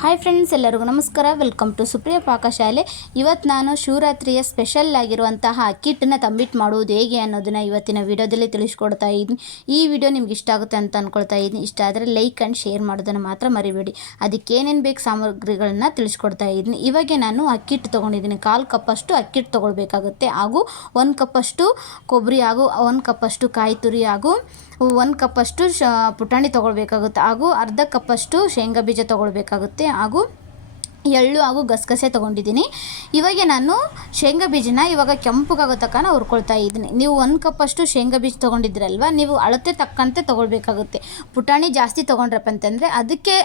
Hi friends ಎಲ್ಲರಿಗೂ ನಮಸ್ಕಾರ. Welcome to Supriya ಪಾಕಶಾಲೆ ಇವತ್ತು ನಾನು ಶಿವರಾತ್ರಿಯ ಸ್ಪೆಷಲ್ ಆಗಿರುವಂತಹ ಕಿಟ್ನ ತಂಬಿಟ್ ಮಾಡುವುದು ಹೇಗೆ ಅನ್ನೋದನ್ನು ಇವತ್ತಿನ ವಿಡಿಯೋದಲ್ಲಿ ತಿಳಿಸ್ಕೊಡ್ತಾ ಇದ್ದೀನಿ. ಈ ವಿಡಿಯೋ ನಿಮ್ಗೆ ಇಷ್ಟ ಆಗುತ್ತೆ ಅಂತ ಅಂದ್ಕೊಳ್ತಾ ಇದ್ದೀನಿ. ಇಷ್ಟ ಆದರೆ ಲೈಕ್ ಆ್ಯಂಡ್ ಶೇರ್ ಮಾಡೋದನ್ನು ಮಾತ್ರ ಮರಿಬೇಡಿ. ಅದಕ್ಕೆ ಏನೇನು ಬೇಕು ಸಾಮಗ್ರಿಗಳನ್ನ ತಿಳಿಸ್ಕೊಡ್ತಾ ಇದ್ದೀನಿ. ಇವಾಗೆ ನಾನು ಅಕ್ಕಿಟ್ಟು ತೊಗೊಂಡಿದ್ದೀನಿ. ಕಾಲು ಕಪ್ಪಷ್ಟು ಅಕ್ಕಿಟ್ಟು ತೊಗೊಳ್ಬೇಕಾಗುತ್ತೆ. ಹಾಗೂ ಒಂದು ಕಪ್ಪಷ್ಟು ಕೊಬ್ಬರಿ ಹಾಗೂ ಒಂದು ಕಪ್ಪಷ್ಟು ಕಾಯಿ ತುರಿ ಹಾಗೂ ಒಂದು ಕಪ್ಪಷ್ಟು ಶ ಪುಟಾಣಿ ತೊಗೊಳ್ಬೇಕಾಗುತ್ತೆ. ಹಾಗೂ ಅರ್ಧ ಕಪ್ಪಷ್ಟು ಶೇಂಗಾ ಬೀಜ ತೊಗೊಳ್ಬೇಕಾಗುತ್ತೆ. ಹಾಗೂ ಎಳ್ಳು ಹಾಗೂ ಗಸಗಸೆ ತೊಗೊಂಡಿದ್ದೀನಿ. ಇವಾಗ ನಾನು ಶೇಂಗಾ ಬೀಜನ ಇವಾಗ ಕೆಂಪಗಾಗೋ ತಕ್ಕನ ಹುರ್ಕೊಳ್ತಾ ಇದ್ದೀನಿ. ನೀವು ಒಂದು ಕಪ್ಪಷ್ಟು ಶೇಂಗಾ ಬೀಜ ತೊಗೊಂಡಿದ್ರಲ್ವ, ನೀವು ಅಳತೆ ತಕ್ಕಂತೆ ತೊಗೊಳ್ಬೇಕಾಗುತ್ತೆ. ಪುಟಾಣಿ ಜಾಸ್ತಿ ತೊಗೊಂಡ್ರಪ್ಪ ಅಂತಂದರೆ ಅದಕ್ಕೆ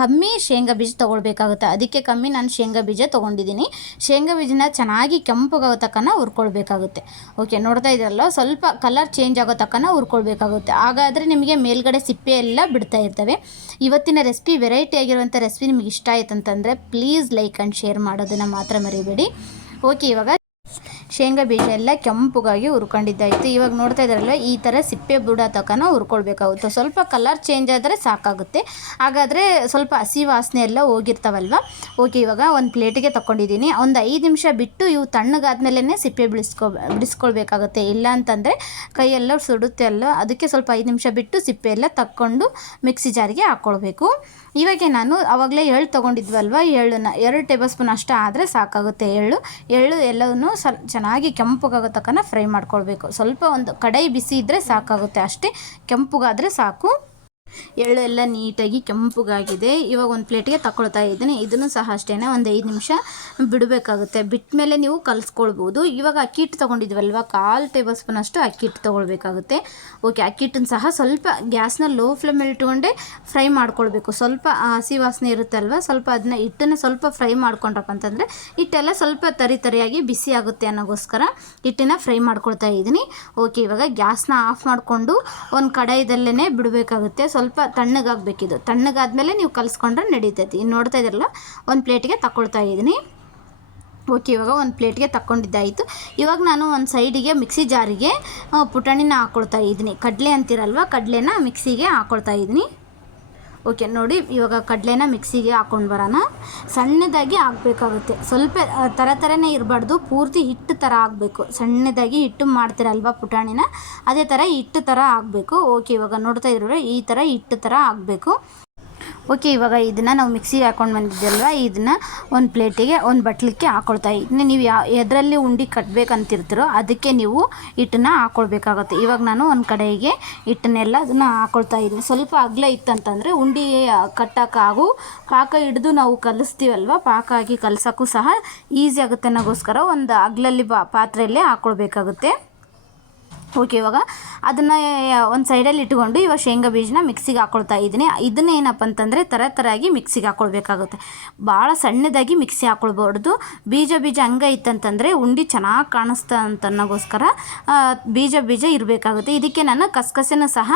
ಕಮ್ಮಿ ಶೇಂಗಾ ಬೀಜ ತೊಗೊಳ್ಬೇಕಾಗುತ್ತೆ. ಅದಕ್ಕೆ ಕಮ್ಮಿ ನಾನು ಶೇಂಗಾ ಬೀಜ ತೊಗೊಂಡಿದ್ದೀನಿ. ಶೇಂಗಾ ಬೀಜನ ಚೆನ್ನಾಗಿ ಕೆಂಪಗಾಗೋ ತಕ್ಕನ ಹುರ್ಕೊಳ್ಬೇಕಾಗುತ್ತೆ. ಓಕೆ ನೋಡ್ತಾ ಇದ್ರಲ್ಲ ಸ್ವಲ್ಪ ಕಲರ್ ಚೇಂಜ್ ಆಗೋ ತಕ್ಕನ ಹುರ್ಕೊಳ್ಬೇಕಾಗುತ್ತೆ. ಹಾಗಾದರೆ ನಿಮಗೆ ಮೇಲ್ಗಡೆ ಸಿಪ್ಪೆ ಎಲ್ಲ ಬಿಡ್ತಾ ಇರ್ತವೆ. ಇವತ್ತಿನ ರೆಸಿಪಿ ವೆರೈಟಿ ಆಗಿರುವಂಥ ರೆಸಿಪಿ ನಿಮಗೆ ಇಷ್ಟ ಆಯ್ತು ಅಂತಂದರೆ ಪ್ಲೀಸ್ ಲೈಕ್ ಆ್ಯಂಡ್ ಶೇರ್ ಮಾಡೋದನ್ನು ಮಾತ್ರ ಮರಿಬೇಡಿ. ಓಕೆ ಇವಾಗ ಶೇಂಗಾ ಬೀಜ ಎಲ್ಲ ಕೆಂಪುಗಾಗಿ ಹುರ್ಕೊಂಡಿದ್ದಾಯಿತು. ಇವಾಗ ನೋಡ್ತಾ ಇದ್ದಾರಲ್ಲ ಈ ಥರ ಸಿಪ್ಪೆ ಬುಡ ತಕನ ಹುರ್ಕೊಳ್ಬೇಕಾಗುತ್ತೆ. ಸ್ವಲ್ಪ ಕಲರ್ ಚೇಂಜ್ ಆದರೆ ಸಾಕಾಗುತ್ತೆ. ಹಾಗಾದರೆ ಸ್ವಲ್ಪ ಹಸಿ ವಾಸನೆ ಎಲ್ಲ ಹೋಗಿರ್ತಾವಲ್ವ? ಓಕೆ ಇವಾಗ ಒಂದು ಪ್ಲೇಟಿಗೆ ತಗೊಂಡಿದ್ದೀನಿ ಒಂದು ಐದು ನಿಮಿಷ ಬಿಟ್ಟು ಇವು ತಣ್ಣಗಾದ್ಮೇಲೆ ಸಿಪ್ಪೆ ಬಿಡಿಸ್ಕೊ ಬಿಡಿಸ್ಕೊಳ್ಬೇಕಾಗುತ್ತೆ ಇಲ್ಲ ಅಂತಂದರೆ ಕೈಯೆಲ್ಲ ಸುಡುತ್ತೆ ಅಲ್ಲ ಅದಕ್ಕೆ ಸ್ವಲ್ಪ ಐದು ನಿಮಿಷ ಬಿಟ್ಟು ಸಿಪ್ಪೆ ಎಲ್ಲ ತಕ್ಕೊಂಡು ಮಿಕ್ಸಿ ಜಾರಿಗೆ ಹಾಕ್ಕೊಳ್ಬೇಕು ಇವಾಗ ನಾನು ಆವಾಗಲೇ ಎಳ್ಳು ತೊಗೊಂಡಿದ್ವಲ್ವ? ಎಳ್ಳನ್ನ ಎರಡು ಟೇಬಲ್ ಸ್ಪೂನ್ ಅಷ್ಟು ಆದರೆ ಸಾಕಾಗುತ್ತೆ ಎಳ್ಳು. ಎಳ್ಳು ಎಲ್ಲವನ್ನು ಸ್ವಲ್ಪ ಚೆನ್ನಾಗಿ ಕೆಂಪಗಾಗೋ ತಕ್ಕನ ಫ್ರೈ ಮಾಡ್ಕೊಳ್ಬೇಕು. ಸ್ವಲ್ಪ ಒಂದು ಕಡಾಯಿ ಬಿಸಿ ಇದ್ದರೆ ಸಾಕಾಗುತ್ತೆ ಅಷ್ಟೇ. ಕೆಂಪುಗಾದರೆ ಸಾಕು. ಎಳ್ಳು ಎಲ್ಲ ನೀಟಾಗಿ ಕೆಂಪುಗಾಗಿದೆ. ಇವಾಗ ಒಂದು ಪ್ಲೇಟಿಗೆ ತಗೊಳ್ತಾ ಇದ್ದೀನಿ. ಇದನ್ನು ಸಹ ಅಷ್ಟೇ ಒಂದು ಐದು ನಿಮಿಷ ಬಿಡಬೇಕಾಗುತ್ತೆ. ಬಿಟ್ಟ ಮೇಲೆ ನೀವು ಕಲಿಸ್ಕೊಳ್ಬೋದು. ಇವಾಗ ಅಕ್ಕಿ ಹಿಟ್ಟು ತೊಗೊಂಡಿದ್ವಲ್ವ? ಕಾಲು ಟೇಬಲ್ ಸ್ಪೂನ್ ಅಷ್ಟು ಅಕ್ಕಿ ಹಿಟ್ಟು ತೊಗೊಳ್ಬೇಕಾಗುತ್ತೆ. ಓಕೆ ಅಕ್ಕಿ ಹಿಟ್ಟನ್ನು ಸಹ ಸ್ವಲ್ಪ ಗ್ಯಾಸ್ನ ಲೋ ಫ್ಲೇಮಲ್ಲಿ ಇಟ್ಕೊಂಡೆ ಫ್ರೈ ಮಾಡ್ಕೊಳ್ಬೇಕು. ಸ್ವಲ್ಪ ಹಸಿ ವಾಸನೆ ಇರುತ್ತಲ್ವ ಸ್ವಲ್ಪ ಅದನ್ನ ಹಿಟ್ಟನ್ನು ಸ್ವಲ್ಪ ಫ್ರೈ ಮಾಡ್ಕೊಂಡ್ರಪ್ಪ ಅಂತಂದರೆ ಹಿಟ್ಟೆಲ್ಲ ಸ್ವಲ್ಪ ತರಿ ತರಿಯಾಗಿ ಬಿಸಿ ಆಗುತ್ತೆ ಅನ್ನೋಗೋಸ್ಕರ ಹಿಟ್ಟನ್ನ ಫ್ರೈ ಮಾಡ್ಕೊಳ್ತಾ ಇದ್ದೀನಿ. ಓಕೆ ಇವಾಗ ಗ್ಯಾಸ್ನ ಆಫ್ ಮಾಡಿಕೊಂಡು ಒಂದು ಕಡಾಯಿದಲ್ಲೇ ಬಿಡಬೇಕಾಗುತ್ತೆ. ಸ್ವಲ್ಪ ತಣ್ಣಗಾಗಬೇಕಿದು. ತಣ್ಣಗಾದ್ಮೇಲೆ ನೀವು ಕಲಿಸ್ಕೊಂಡ್ರೆ ನಡೀತೈತಿ. ಇನ್ನು ನೋಡ್ತಾ ಇದ್ರಲ್ಲ ಒಂದು ಪ್ಲೇಟಿಗೆ ತಗೊಳ್ತಾ ಇದ್ದೀನಿ. ಓಕೆ, ಇವಾಗ ಒಂದು ಪ್ಲೇಟ್ಗೆ ತಗೊಂಡಿದ್ದಾಯಿತು ಇವಾಗ ನಾನು ಒಂದು ಸೈಡಿಗೆ ಮಿಕ್ಸಿ ಜಾರಿಗೆ ಪುಟಾಣಿನ ಹಾಕ್ಕೊಳ್ತಾ ಇದ್ದೀನಿ. ಕಡಲೆ ಅಂತೀರಲ್ವ, ಕಡಲೆನ ಮಿಕ್ಸಿಗೆ ಹಾಕ್ಕೊಳ್ತಾ ಇದ್ದೀನಿ. ಓಕೆ, ನೋಡಿ, ಇವಾಗ ಕಡಲೆನ ಮಿಕ್ಸಿಗೆ ಹಾಕೊಂಡು ಬರೋಣ. ಸಣ್ಣದಾಗಿ ಆಗಬೇಕಾಗುತ್ತೆ ಸ್ವಲ್ಪ ಥರ ಥರನೇ ಇರಬಾರ್ದು. ಪೂರ್ತಿ ಹಿಟ್ಟು ಥರ ಆಗಬೇಕು ಸಣ್ಣದಾಗಿ ಹಿಟ್ಟು ಮಾಡ್ತೀರಲ್ವ ಪುಟಾಣಿನ? ಅದೇ ಥರ ಹಿಟ್ಟು ಥರ ಆಗಬೇಕು ಓಕೆ, ಇವಾಗ ನೋಡ್ತಾ ಇದ್ರೆ ಈ ಥರ ಹಿಟ್ಟು ಥರ ಆಗಬೇಕು ಓಕೆ, ಇವಾಗ ಇದನ್ನು ನಾವು ಮಿಕ್ಸಿಗೆ ಹಾಕೊಂಡು ಬಂದಿದ್ದಲ್ವ ಇದನ್ನು ಒಂದು ಪ್ಲೇಟಿಗೆ ಒಂದು ಬಟ್ಲಿಕ್ಕೆ ಹಾಕೊಳ್ತಾ ಇದ್ದೀನಿ ನೀವು ಯಾವ ಎದರಲ್ಲಿ ಉಂಡಿ ಕಟ್ಟಬೇಕಂತಿರ್ತೀರೋ ಅದಕ್ಕೆ ನೀವು ಹಿಟ್ಟನ್ನ ಹಾಕ್ಕೊಳ್ಬೇಕಾಗುತ್ತೆ ಇವಾಗ ನಾನು ಒಂದು ಕಡೆಗೆ ಹಿಟ್ಟನ್ನೆಲ್ಲ ಅದನ್ನು ಹಾಕ್ಕೊಳ್ತಾ ಇದ್ದೀನಿ. ಸ್ವಲ್ಪ ಅಗಲ ಇತ್ತಂತಂದರೆ ಉಂಡೆ ಕಟ್ಟೋಕ್ಕಾಗೂ ಪಾಕ ಹಿಡಿದು ನಾವು ಕಲಿಸ್ತೀವಲ್ವ? ಪಾಕ ಆಗಿ ಕಲಸೋಕ್ಕೂ ಸಹ ಈಸಿ ಆಗುತ್ತೆ ಅನ್ನೋಗೋಸ್ಕರ ಒಂದು ಅಗ್ಲಲ್ಲಿ ಬಾ ಪಾತ್ರೆಯಲ್ಲೇ ಹಾಕ್ಕೊಳ್ಬೇಕಾಗುತ್ತೆ ಓಕೆ, ಇವಾಗ ಅದನ್ನು ಒಂದು ಸೈಡಲ್ಲಿ ಇಟ್ಕೊಂಡು ಇವಾಗ ಶೇಂಗಾ ಬೀಜನ ಮಿಕ್ಸಿಗೆ ಹಾಕ್ಕೊಳ್ತಾ ಇದ್ದೀನಿ. ಇದನ್ನ ಏನಪ್ಪ ಅಂತಂದರೆ ಥರ ಥರಾಗಿ ಮಿಕ್ಸಿಗೆ ಹಾಕ್ಕೊಳ್ಬೇಕಾಗುತ್ತೆ ಭಾಳ ಸಣ್ಣದಾಗಿ ಮಿಕ್ಸಿ ಹಾಕ್ಕೊಳ್ಬಾರ್ದು ಬೀಜ ಬೀಜ ಹಂಗೆ ಇತ್ತಂತಂದರೆ ಉಂಡಿ ಚೆನ್ನಾಗಿ ಕಾಣಿಸ್ತಾ ಅಂತನ್ನೋಗೋಸ್ಕರ ಬೀಜ ಬೀಜ ಇರಬೇಕಾಗುತ್ತೆ. ಇದಕ್ಕೆ ನಾನು ಗಸಗಸೆನೂ ಸಹ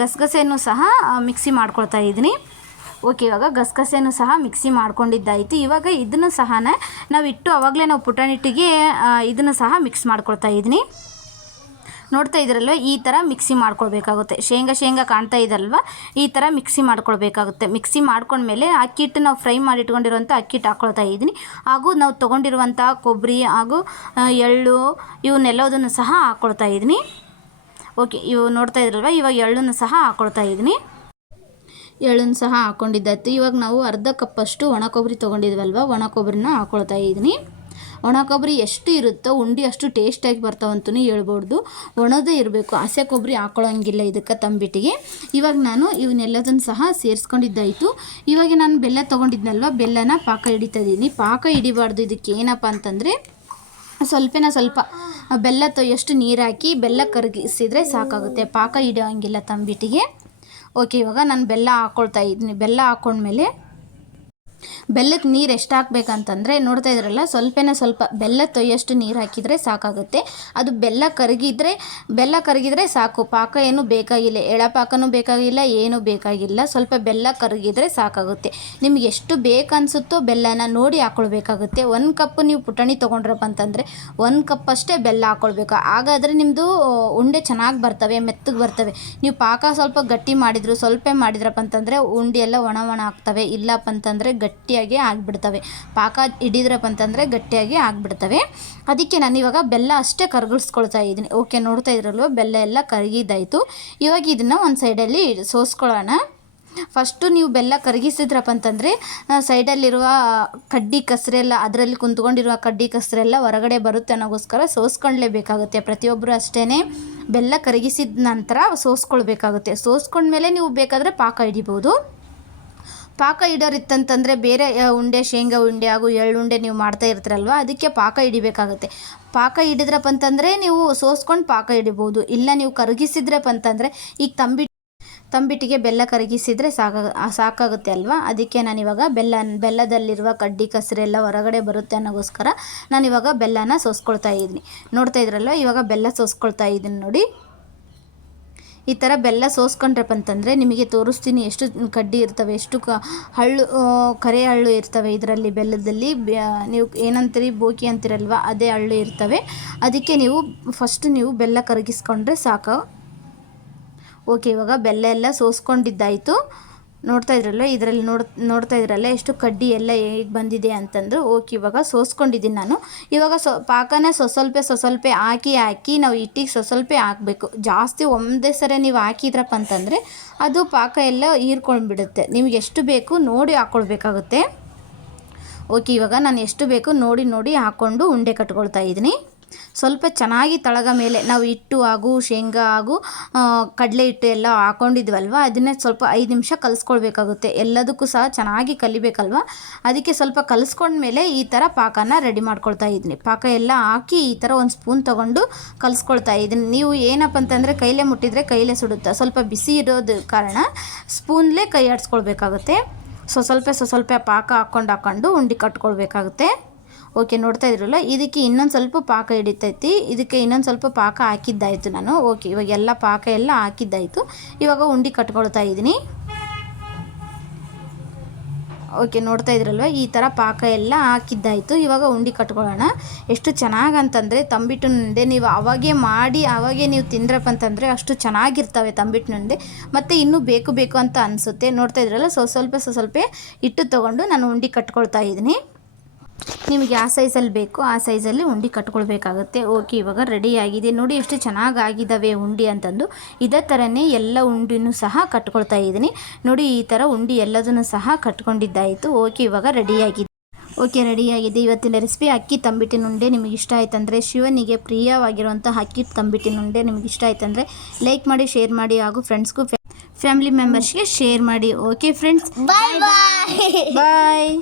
ಗಸಗಸೆನೂ ಸಹ ಮಿಕ್ಸಿ ಮಾಡ್ಕೊಳ್ತಾ ಇದ್ದೀನಿ. ಓಕೆ, ಇವಾಗ ಗಸಗಸೆನೂ ಸಹ ಮಿಕ್ಸಿ ಮಾಡ್ಕೊಂಡಿದ್ದಾಯಿತು. ಇವಾಗ ಇದನ್ನು ಸಹ ನಾವು ಇಟ್ಟು ಆವಾಗಲೇ ನಾವು ಪುಟಾಣಿಟ್ಟಿಗೆ ಇದನ್ನು ಸಹ ಮಿಕ್ಸ್ ಮಾಡ್ಕೊಳ್ತಾ ಇದ್ದೀನಿ. ನೋಡ್ತಾ ಇದ್ರಲ್ವ, ಈ ಥರ ಮಿಕ್ಸಿ ಮಾಡ್ಕೊಳ್ಬೇಕಾಗುತ್ತೆ. ಶೇಂಗಾ ಶೇಂಗಾ ಕಾಣ್ತಾ ಇದಲ್ವ, ಈ ಥರ ಮಿಕ್ಸಿ ಮಾಡ್ಕೊಳ್ಬೇಕಾಗುತ್ತೆ. ಮಿಕ್ಸಿ ಮಾಡ್ಕೊಂಡ್ಮೇಲೆ ಅಕ್ಕಿ ಹಿಟ್ಟು ನಾವು ಫ್ರೈ ಮಾಡಿ ಇಟ್ಕೊಂಡಿರುವಂಥ ಅಕ್ಕಿ ಹಿಟ್ಟು ಹಾಕ್ಕೊಳ್ತಾ ಇದ್ದೀನಿ. ಹಾಗೂ ನಾವು ತೊಗೊಂಡಿರುವಂಥ ಕೊಬ್ಬರಿ ಹಾಗೂ ಎಳ್ಳು ಇವನ್ನೆಲ್ಲದನ್ನು ಸಹ ಹಾಕ್ಕೊಳ್ತಾ ಇದ್ದೀನಿ. ಓಕೆ ಇವು ನೋಡ್ತಾ ಇದ್ರಲ್ವ, ಇವಾಗ ಎಳ್ಳನ್ನು ಸಹ ಹಾಕ್ಕೊಳ್ತಾ ಇದ್ದೀನಿ. ಎಳ್ಳನ್ನು ಸಹ ಹಾಕ್ಕೊಂಡಿದ್ದಾಯ್ತು ಇವಾಗ ನಾವು ಅರ್ಧ ಕಪ್ಪಷ್ಟು ಒಣ ಕೊಬ್ಬರಿ ತೊಗೊಂಡಿದ್ವಲ್ವ, ಒಣ ಕೊಬ್ಬರಿನ ಹಾಕ್ಕೊಳ್ತಾ ಇದ್ದೀನಿ. ಒಣ ಕೊಬ್ಬರಿ ಎಷ್ಟು ಇರುತ್ತೋ, ಉಂಡೆ ಅಷ್ಟು ಟೇಸ್ಟಾಗಿ ಬರ್ತಾವಂತೂ ಹೇಳ್ಬೋದು. ಒಣದೇ ಇರಬೇಕು, ಹಸೆ ಕೊಬ್ಬರಿ ಹಾಕೊಳ್ಳೋಂಗಿಲ್ಲ ಇದಕ್ಕೆ ತಂಬಿಟ್ಟಿಗೆ. ಇವಾಗ ನಾನು ಇವನ್ನೆಲ್ಲದನ್ನು ಸಹ ಸೇರಿಸ್ಕೊಂಡಿದ್ದಾಯಿತು. ಇವಾಗ ನಾನು ಬೆಲ್ಲ ತೊಗೊಂಡಿದ್ನಲ್ವ, ಬೆಲ್ಲನ ಪಾಕ ಹಿಡಿತಾ ಇದ್ದೀನಿ ಪಾಕ ಹಿಡಿಬಾರ್ದು ಇದಕ್ಕೆ ಏನಪ್ಪ ಅಂತಂದರೆ, ಸ್ವಲ್ಪನ ಸ್ವಲ್ಪ ಬೆಲ್ಲ ತೊ, ಎಷ್ಟು ನೀರು ಹಾಕಿ ಬೆಲ್ಲ ಕರಗಿಸಿದ್ರೆ ಸಾಕಾಗುತ್ತೆ. ಪಾಕ ಹಿಡಿಯೋಂಗಿಲ್ಲ ತಂಬಿಟ್ಟಿಗೆ. ಓಕೆ ಇವಾಗ ನಾನು ಬೆಲ್ಲ ಹಾಕ್ಕೊಳ್ತಾ ಇದ್ದೀನಿ ಬೆಲ್ಲ ಹಾಕ್ಕೊಂಡ್ಮೇಲೆ ಬೆಲ್ಲಕ್ಕೆ ನೀರು ಎಷ್ಟು ಹಾಕ್ಬೇಕಂತಂದರೆ ನೋಡ್ತಾ ಇದ್ರಲ್ಲ, ಸ್ವಲ್ಪನೇ ಸ್ವಲ್ಪ ಬೆಲ್ಲ ತೊಯ್ಯಷ್ಟು ನೀರು ಹಾಕಿದರೆ ಸಾಕಾಗುತ್ತೆ. ಅದು ಬೆಲ್ಲ ಕರಗಿದರೆ ಬೆಲ್ಲ ಕರಗಿದರೆ ಸಾಕು. ಪಾಕ ಏನು ಬೇಕಾಗಿಲ್ಲ. ಎಳಪಾಕನೂ ಬೇಕಾಗಿಲ್ಲ, ಏನೂ ಬೇಕಾಗಿಲ್ಲ. ಸ್ವಲ್ಪ ಬೆಲ್ಲ ಕರಗಿದರೆ ಸಾಕಾಗುತ್ತೆ. ನಿಮ್ಗೆ ಎಷ್ಟು ಬೇಕನ್ಸುತ್ತೋ ಬೆಲ್ಲನ ನೋಡಿ ಹಾಕ್ಕೊಳ್ಬೇಕಾಗುತ್ತೆ ಒಂದು ಕಪ್ ನೀವು ಪುಟಾಣಿ ತೊಗೊಂಡ್ರಪ್ಪ ಅಂತಂದರೆ ಒಂದು ಕಪ್ ಅಷ್ಟೇ ಬೆಲ್ಲ ಹಾಕ್ಕೊಳ್ಬೇಕು ಹಾಗಾದರೆ ನಿಮ್ಮದು ಉಂಡೆ ಚೆನ್ನಾಗಿ ಬರ್ತವೆ, ಮೆತ್ತಗೆ ಬರ್ತವೆ. ನೀವು ಪಾಕ ಸ್ವಲ್ಪ ಗಟ್ಟಿ ಮಾಡಿದ್ರು, ಸ್ವಲ್ಪ ಮಾಡಿದ್ರಪ್ಪ ಅಂತಂದರೆ ಉಂಡೆ ಎಲ್ಲ ಒಣ ಒಣ ಆಗ್ತವೆ. ಇಲ್ಲಪ್ಪ ಅಂತಂದರೆ ಗಟ್ಟಿಯಾಗಿ ಆಗಿಬಿಡ್ತವೆ. ಪಾಕ ಹಿಡಿದ್ರಪ್ಪ ಅಂತಂದರೆ ಗಟ್ಟಿಯಾಗಿ ಆಗಿಬಿಡ್ತವೆ. ಅದಕ್ಕೆ ನಾನು ಇವಾಗ ಬೆಲ್ಲ ಅಷ್ಟೇ ಕರಗಿಸ್ಕೊಳ್ತಾ ಇದ್ದೀನಿ. ಓಕೆ, ನೋಡ್ತಾ ಇದ್ರಲ್ವ? ಬೆಲ್ಲ ಎಲ್ಲ ಕರಗಿದ್ದಾಯಿತು. ಇವಾಗ ಇದನ್ನು ಒಂದು ಸೈಡಲ್ಲಿ ಸೋಸ್ಕೊಳ್ಳೋಣ. ಫಸ್ಟು ನೀವು ಬೆಲ್ಲ ಕರಗಿಸಿದ್ರಪ್ಪ ಅಂತಂದರೆ ಸೈಡಲ್ಲಿರುವ ಕಡ್ಡಿ ಕಸರೆಲ್ಲ ಅದರಲ್ಲಿ ಕುಂತ್ಕೊಂಡಿರುವ ಕಡ್ಡಿ ಕಸರೆಲ್ಲ ಹೊರಗಡೆ ಬರುತ್ತೆ ಅನ್ನೋಗೋಸ್ಕರ ಸೋಸ್ಕೊಳ್ಳೇಬೇಕಾಗುತ್ತೆ. ಪ್ರತಿಯೊಬ್ಬರು ಅಷ್ಟೇ ಬೆಲ್ಲ ಕರಗಿಸಿದ ನಂತರ ಸೋಸ್ಕೊಳ್ಬೇಕಾಗುತ್ತೆ. ಸೋಸ್ಕೊಂಡ್ಮೇಲೆ ನೀವು ಬೇಕಾದರೆ ಪಾಕ ಹಿಡಿಬೋದು. ಪಾಕ ಇಡೋರಿತ್ತಂತಂದರೆ ಬೇರೆ ಉಂಡೆ, ಶೇಂಗಾ ಉಂಡೆ, ಹಾಗೂ ಎಳ್ಳುಂಡೆ ನೀವು ಮಾಡ್ತಾ ಇರ್ತೀರಲ್ವ? ಅದಕ್ಕೆ ಪಾಕ ಹಿಡಿಬೇಕಾಗುತ್ತೆ. ಪಾಕ ಹಿಡಿದ್ರಪ್ಪ ಅಂತಂದರೆ ನೀವು ಸೋಸ್ಕೊಂಡು ಪಾಕ ಹಿಡಿಬೋದು. ಇಲ್ಲ ನೀವು ಕರಗಿಸಿದ್ರಪ್ಪ ಅಂತಂದರೆ ಈಗ ತಂಬಿ ತಂಬಿಟ್ಟಿಗೆ ಬೆಲ್ಲ ಕರಗಿಸಿದರೆ ಸಾಕ ಸಾಕಾಗುತ್ತೆ ಅಲ್ವಾ? ಅದಕ್ಕೆ ನಾನಿವಾಗ ಬೆಲ್ಲ ಬೆಲ್ಲದಲ್ಲಿರುವ ಕಡ್ಡಿ ಕಸರೆಲ್ಲ ಹೊರಗಡೆ ಬರುತ್ತೆ ಅನ್ನೋಗೋಸ್ಕರ ನಾನಿವಾಗ ಬೆಲ್ಲನ ಸೋಸ್ಕೊಳ್ತಾ ಇದ್ದೀನಿ. ನೋಡ್ತಾ ಇದ್ರಲ್ವ? ಇವಾಗ ಬೆಲ್ಲ ಸೋಸ್ಕೊಳ್ತಾ ಇದ್ದೀನಿ ನೋಡಿ. ಈ ಥರ ಬೆಲ್ಲ ಸೋಸ್ಕೊಂಡ್ರಪ್ಪ ಅಂತಂದರೆ ನಿಮಗೆ ತೋರಿಸ್ತೀನಿ ಎಷ್ಟು ಕಡ್ಡಿ ಇರ್ತವೆ, ಎಷ್ಟು ಕ, ಹಳ್ಳು ಕರೆ ಹಳ್ಳು ಇರ್ತವೆ ಇದರಲ್ಲಿ ಬೆಲ್ಲದಲ್ಲಿ. ನೀವು ಏನಂತೀರಿ, ಬೋಕಿ ಅಂತಿರಲ್ವ, ಅದೇ ಹಳ್ಳು ಇರ್ತವೆ. ಅದಕ್ಕೆ ನೀವು ಫಸ್ಟ್ ನೀವು ಬೆಲ್ಲ ಕರಗಿಸ್ಕೊಂಡ್ರೆ ಸಾಕು. ಓಕೆ, ಇವಾಗ ಬೆಲ್ಲ ಎಲ್ಲ ಸೋಸ್ಕೊಂಡಿದ್ದಾಯಿತು. ನೋಡ್ತಾ ಇದ್ರಲ್ಲ, ಇದರಲ್ಲಿ ನೋಡ್, ನೋಡ್ತಾ ಇದ್ರಲ್ಲ ಎಷ್ಟು ಕಡ್ಡಿ ಎಲ್ಲ ಹೇಗೆ ಬಂದಿದೆ ಅಂತಂದ್ರೆ, ಓಕೆ, ಇವಾಗ ಸೋಸ್ಕೊಂಡಿದ್ದೀನಿ ನಾನು. ಇವಾಗ ಸೊ, ಪಾಕನ ಸೊಸ್ವಲ್ಪ ಸೊಸ್ವಲ್ಪ ಹಾಕಿ ಹಾಕಿ ನಾವು ಇಟ್ಟಿಗೆ ಸೊಸ್ವಲ್ಪ ಹಾಕಬೇಕು. ಜಾಸ್ತಿ ಒಂದೇ ಸರಿ ನೀವು ಹಾಕಿದ್ರಪ್ಪ ಅಂತಂದರೆ ಅದು ಪಾಕ ಎಲ್ಲ ಹೀರ್ಕೊಂಡ್ಬಿಡುತ್ತೆ. ನಿಮ್ಗೆ ಎಷ್ಟು ಬೇಕು ನೋಡಿ ಹಾಕ್ಕೊಳ್ಬೇಕಾಗುತ್ತೆ ಓಕೆ, ಇವಾಗ ನಾನು ಎಷ್ಟು ಬೇಕು ನೋಡಿ ನೋಡಿ ಹಾಕ್ಕೊಂಡು ಉಂಡೆ ಕಟ್ಕೊಳ್ತಾ ಇದ್ದೀನಿ. ಸ್ವಲ್ಪ ಚೆನ್ನಾಗಿ ತಳಗ ಮೇಲೆ ನಾವು ಹಿಟ್ಟು ಹಾಗೂ ಶೇಂಗಾ ಹಾಗೂ ಕಡಲೆ ಹಿಟ್ಟು ಎಲ್ಲ ಹಾಕೊಂಡಿದ್ವಲ್ವ? ಅದನ್ನೇ ಸ್ವಲ್ಪ ಐದು ನಿಮಿಷ ಕಲಿಸ್ಕೊಳ್ಬೇಕಾಗುತ್ತೆ. ಎಲ್ಲದಕ್ಕೂ ಸಹ ಚೆನ್ನಾಗಿ ಕಲಿಬೇಕಲ್ವ? ಅದಕ್ಕೆ ಸ್ವಲ್ಪ ಕಲಿಸ್ಕೊಂಡ್ಮೇಲೆ ಈ ಥರ ಪಾಕನ ರೆಡಿ ಮಾಡ್ಕೊಳ್ತಾ ಇದ್ದೀನಿ ಪಾಕ ಎಲ್ಲ ಹಾಕಿ ಈ ಥರ ಒಂದು ಸ್ಪೂನ್ ತೊಗೊಂಡು ಕಲಿಸ್ಕೊಳ್ತಾ ಇದ್ದೀನಿ. ನೀವು ಏನಪ್ಪ ಅಂತಂದರೆ ಕೈಲೇ ಮುಟ್ಟಿದರೆ ಕೈಲೇ ಸುಡುತ್ತೆ? ಸ್ವಲ್ಪ ಬಿಸಿ ಇರೋದು ಕಾರಣ ಸ್ಪೂನ್ಲೇ ಕೈ ಆಡಿಸ್ಕೊಳ್ಬೇಕಾಗುತ್ತೆ. ಸೊ ಸ್ವಲ್ಪ ಸ್ವಲ್ಪ ಪಾಕ ಹಾಕ್ಕೊಂಡು ಹಾಕ್ಕೊಂಡು ಉಂಡೆ ಕಟ್ಕೊಳ್ಬೇಕಾಗುತ್ತೆ. ಓಕೆ, ನೋಡ್ತಾ ಇದ್ರಲ್ಲ? ಇದಕ್ಕೆ ಇನ್ನೊಂದು ಸ್ವಲ್ಪ ಪಾಕ ಹಿಡಿತೈತಿ. ಇದಕ್ಕೆ ಇನ್ನೊಂದು ಸ್ವಲ್ಪ ಪಾಕ ಹಾಕಿದ್ದಾಯಿತು ನಾನು. ಓಕೆ, ಇವಾಗ ಎಲ್ಲ ಪಾಕ ಎಲ್ಲ ಹಾಕಿದ್ದಾಯಿತು. ಇವಾಗ ಉಂಡಿ ಕಟ್ಕೊಳ್ತಾ ಇದ್ದೀನಿ. ಓಕೆ, ನೋಡ್ತಾ ಇದ್ರಲ್ವ? ಈ ಥರ ಪಾಕ ಎಲ್ಲ ಹಾಕಿದ್ದಾಯಿತು. ಇವಾಗ ಉಂಡಿ ಕಟ್ಕೊಳ್ಳೋಣ. ಎಷ್ಟು ಚೆನ್ನಾಗಂತಂದರೆ ತಂಬಿಟ್ಟು ಉಂಡೆ ನೀವು ಅವಾಗೇ ಮಾಡಿ, ಅವಾಗೆ ನೀವು ತಿಂದ್ರಪ್ಪ ಅಂತಂದರೆ ಅಷ್ಟು ಚೆನ್ನಾಗಿರ್ತವೆ ತಂಬಿಟ್ಟು ಉಂಡೆ ಮತ್ತು ಇನ್ನೂ ಬೇಕು ಬೇಕು ಅಂತ ಅನಿಸುತ್ತೆ. ನೋಡ್ತಾ ಇದ್ರಲ್ಲ? ಸ್ವಲ್ಪ ಸ್ವಲ್ಪ ಸ್ವಲ್ಪ ಹಿಟ್ಟು ತೊಗೊಂಡು ನಾನು ಉಂಡೆ ಕಟ್ಕೊಳ್ತಾ ಇದ್ದೀನಿ. ನಿಮಗೆ ಯಾವ ಸೈಜಲ್ಲಿ ಬೇಕೋ ಆ ಸೈಜಲ್ಲಿ ಉಂಡಿ ಕಟ್ಕೊಳ್ಬೇಕಾಗುತ್ತೆ. ಓಕೆ ಇವಾಗ ರೆಡಿ ಆಗಿದೆ. ನೋಡಿ ಎಷ್ಟು ಚೆನ್ನಾಗಿ ಆಗಿದ್ದಾವೆ ಉಂಡೆ ಅಂತಂದು. ಇದೇ ಥರನೇ ಎಲ್ಲ ಉಂಡಿನೂ ಸಹ ಕಟ್ಕೊಳ್ತಾ ಇದ್ದೀನಿ. ನೋಡಿ ಈ ಥರ ಉಂಡಿ ಎಲ್ಲದನ್ನು ಸಹ ಕಟ್ಕೊಂಡಿದ್ದಾಯಿತು. ಓಕೆ ಇವಾಗ ರೆಡಿಯಾಗಿದೆ ಓಕೆ ರೆಡಿಯಾಗಿದೆ ಇವತ್ತಿನ ರೆಸಿಪಿ ಅಕ್ಕಿ ತಂಬಿಟ್ಟಿನ ಉಂಡೆ ನಿಮಗೆ ಇಷ್ಟ ಆಯ್ತಂದರೆ ಶಿವನಿಗೆ ಪ್ರಿಯವಾಗಿರುವಂಥ ಅಕ್ಕಿ ತಂಬಿಟ್ಟಿನ ಉಂಡೆ ನಿಮಗೆ ಇಷ್ಟ ಆಯ್ತಂದರೆ ಲೈಕ್ ಮಾಡಿ ಶೇರ್ ಮಾಡಿ ಹಾಗೂ ಫ್ರೆಂಡ್ಸ್ಗೂ ಫ್ಯಾಮಿಲಿ ಮೆಂಬರ್ಸ್ಗೆ ಶೇರ್ ಮಾಡಿ. Okay friends bye bye bye